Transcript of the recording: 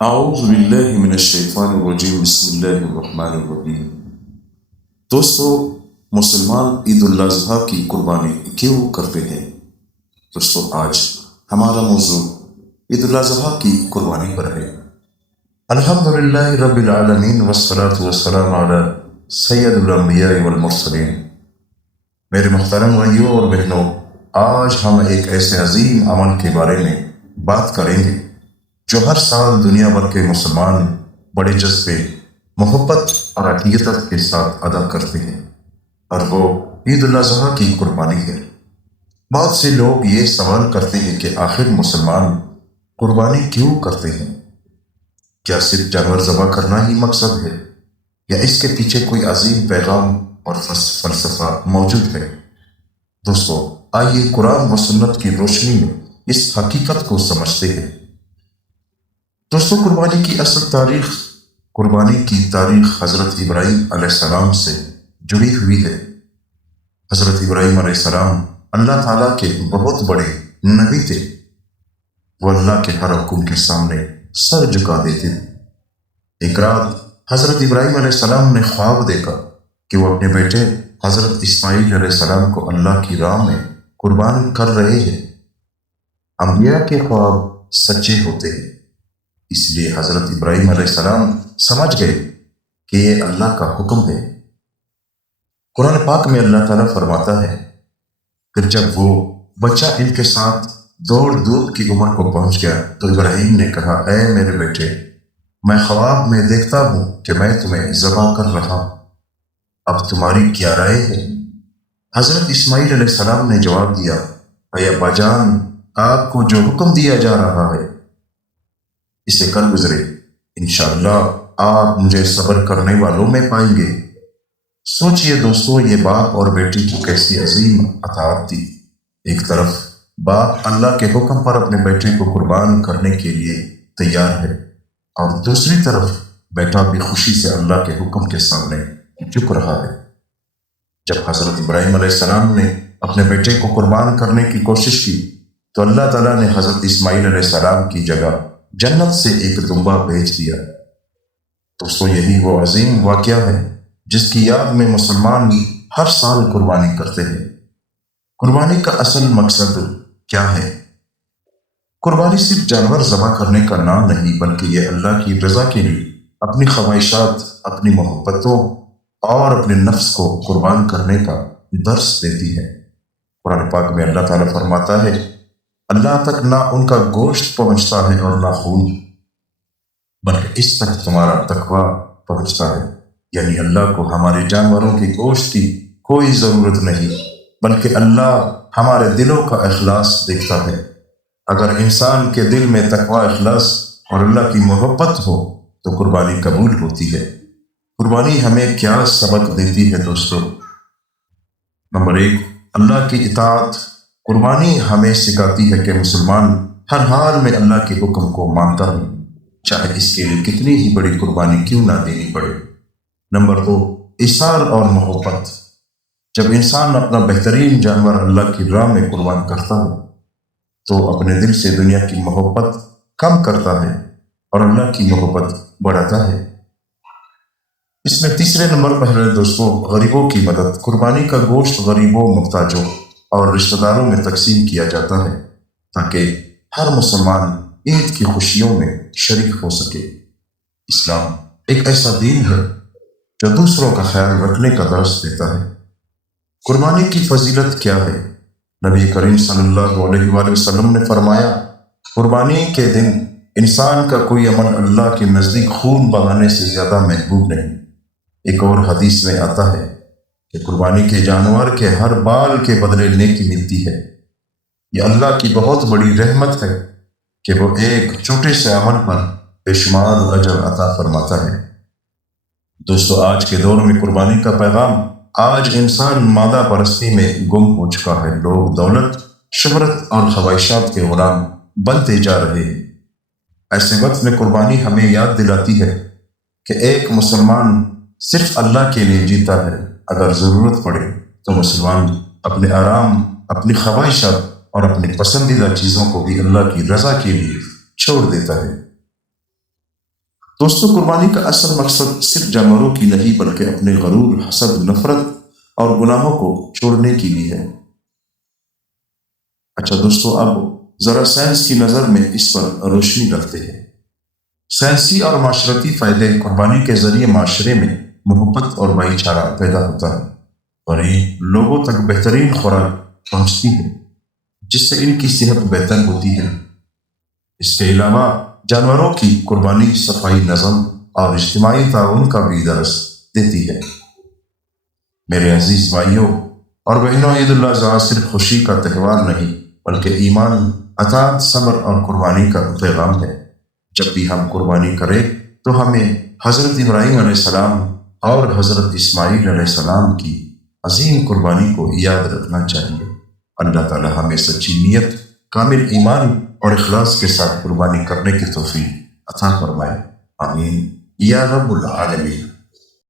اعوذ باللہ من الشیطان الرجیم بسم اللہ الرحمن الرحیم۔ دوستو، مسلمان عید الاضحیٰ کی قربانی کیوں کرتے ہیں؟ دوستو، آج ہمارا موضوع عید الاضحیٰ کی قربانی پر ہے۔ الحمدللہ رب العالمین والصلاة والسلام علی سید الانبیاء والمرسلین۔ میرے محترم بھائیوں اور بہنوں، آج ہم ایک ایسے عظیم عمل کے بارے میں بات کریں گے جو ہر سال دنیا بھر کے مسلمان بڑے جذبے، محبت اور عقیدت کے ساتھ ادا کرتے ہیں، اور وہ عید الاضحیٰ کی قربانی ہے۔ بہت سے لوگ یہ سوال کرتے ہیں کہ آخر مسلمان قربانی کیوں کرتے ہیں؟ کیا صرف جانور ذبح کرنا ہی مقصد ہے، یا اس کے پیچھے کوئی عظیم پیغام اور فلسفہ موجود ہے؟ دوستو، آئیے قرآن و سنت کی روشنی میں اس حقیقت کو سمجھتے ہیں۔ دوستو، قربانی کی تاریخ حضرت ابراہیم علیہ السلام سے جڑی ہوئی ہے۔ حضرت ابراہیم علیہ السلام اللہ تعالیٰ کے بہت بڑے نبی تھے۔ وہ اللہ کے ہر حکم کے سامنے سر جھکا دیتے تھے۔ ایک رات حضرت ابراہیم علیہ السلام نے خواب دیکھا کہ وہ اپنے بیٹے حضرت اسماعیل علیہ السلام کو اللہ کی راہ میں قربان کر رہے ہیں۔ انبیاء کے خواب سچے ہوتے ہیں، اس لیے حضرت ابراہیم علیہ السلام سمجھ گئے کہ یہ اللہ کا حکم ہے۔ قرآن پاک میں اللہ تعالیٰ فرماتا ہے، پھر جب وہ بچہ ان کے ساتھ دوڑ دھوپ کی عمر کو پہنچ گیا تو ابراہیم نے کہا، اے میرے بیٹے، میں خواب میں دیکھتا ہوں کہ میں تمہیں ذبح کر رہا ہوں، اب تمہاری کیا رائے ہے؟ حضرت اسماعیل علیہ السلام نے جواب دیا، اے ابا جان، آپ کو جو حکم دیا جا رہا ہے اسے کر گزرے، انشاءاللہ آپ مجھے صبر کرنے والوں میں پائیں گے۔ سوچئے دوستو، یہ باپ اور بیٹی کی کیسی عظیم اطاعت تھی۔ ایک طرف باپ اللہ کے حکم پر اپنے بیٹے کو قربان کرنے کے لیے تیار ہے، اور دوسری طرف بیٹا بھی خوشی سے اللہ کے حکم کے سامنے جھک رہا ہے۔ جب حضرت ابراہیم علیہ السلام نے اپنے بیٹے کو قربان کرنے کی کوشش کی تو اللہ تعالیٰ نے حضرت اسماعیل علیہ السلام کی جگہ جنت سے ایک دمبا بھیج دیا۔ دوستو، یہی وہ عظیم واقعہ ہے جس کی یاد میں مسلمان ہر سال قربانی کرتے ہیں۔ قربانی کا اصل مقصد کیا ہے؟ قربانی صرف جانور ذبح کرنے کا نام نہیں، بلکہ یہ اللہ کی رضا کے لیے اپنی خواہشات، اپنی محبتوں اور اپنے نفس کو قربان کرنے کا درس دیتی ہے۔ قرآن پاک میں اللہ تعالیٰ فرماتا ہے، اللہ تک نہ ان کا گوشت پہنچتا ہے اور نہ خون، بلکہ اس تک تمہارا تقویٰ پہنچتا ہے۔ یعنی اللہ کو ہمارے جانوروں کی گوشت کی کوئی ضرورت نہیں، بلکہ اللہ ہمارے دلوں کا اخلاص دیکھتا ہے۔ اگر انسان کے دل میں تقویٰ، اخلاص اور اللہ کی محبت ہو تو قربانی قبول ہوتی ہے۔ قربانی ہمیں کیا سبق دیتی ہے دوستو؟ نمبر 1، اللہ کی اطاعت۔ قربانی ہمیں سکھاتی ہے کہ مسلمان ہر حال میں اللہ کے حکم کو مانتا ہے، چاہے اس کے لیے کتنی ہی بڑی قربانی کیوں نہ دینی پڑے۔ نمبر 2، ایثار اور محبت۔ جب انسان اپنا بہترین جانور اللہ کی راہ میں قربان کرتا ہے تو اپنے دل سے دنیا کی محبت کم کرتا ہے اور اللہ کی محبت بڑھاتا ہے۔ اس میں تیسرے نمبر پر ہے دوستو، غریبوں کی مدد۔ قربانی کا گوشت غریبوں، محتاجوں اور رشتہ داروں میں تقسیم کیا جاتا ہے تاکہ ہر مسلمان عید کی خوشیوں میں شریک ہو سکے۔ اسلام ایک ایسا دین ہے جو دوسروں کا خیال رکھنے کا درس دیتا ہے۔ قربانی کی فضیلت کیا ہے؟ نبی کریم صلی اللہ علیہ وآلہ وسلم نے فرمایا، قربانی کے دن انسان کا کوئی عمل اللہ کے نزدیک خون بہانے سے زیادہ محبوب نہیں۔ ایک اور حدیث میں آتا ہے کہ قربانی کے جانور کے ہر بال کے بدلے نیکی ملتی ہے۔ یہ اللہ کی بہت بڑی رحمت ہے کہ وہ ایک چھوٹے سے عمل پر بے شمار اجر عطا فرماتا ہے۔ دوستو، آج کے دور میں قربانی کا پیغام، آج انسان مادہ پرستی میں گم ہو چکا ہے۔ لوگ دولت، شہرت اور خواہشات کے غلام بنتے جا رہے ہیں۔ ایسے وقت میں قربانی ہمیں یاد دلاتی ہے کہ ایک مسلمان صرف اللہ کے لیے جیتا ہے۔ اگر ضرورت پڑے تو مسلمان اپنے آرام، اپنی خواہشات اور اپنی پسندیدہ چیزوں کو بھی اللہ کی رضا کے لیے چھوڑ دیتا ہے۔ دوستو، قربانی کا اصل مقصد صرف جانوروں کی نہیں بلکہ اپنے غرور، حسد، نفرت اور گناہوں کو چھوڑنے کی بھی ہے۔ اچھا دوستو، اب ذرا سائنس کی نظر میں اس پر روشنی ڈالتے ہیں۔ سائنسی اور معاشرتی فائدے: قربانی کے ذریعے معاشرے میں محبت اور بھائی چارہ پیدا ہوتا ہے اور یہ لوگوں تک بہترین خوراک پہنچتی ہے جس سے ان کی صحت بہتر ہوتی ہے۔ اس کے علاوہ جانوروں کی قربانی صفائی، نظم اور اجتماعی تعاون کا بھی درس دیتی ہے۔ میرے عزیز بھائیوں اور بہنوں، عید الاضحیٰ صرف خوشی کا تہوار نہیں بلکہ ایمان، اطاعت، صبر اور قربانی کا پیغام ہے۔ جب بھی ہم قربانی کریں تو ہمیں حضرت ابراہیم علیہ السلام اور حضرت اسماعیل علیہ السلام کی عظیم قربانی کو یاد رکھنا چاہیے۔ اللہ تعالی ہمیں سچی نیت، کامل ایمان اور اخلاص کے ساتھ قربانی کرنے کی توفیق عطا فرمائے۔ آمین یا رب العالمین۔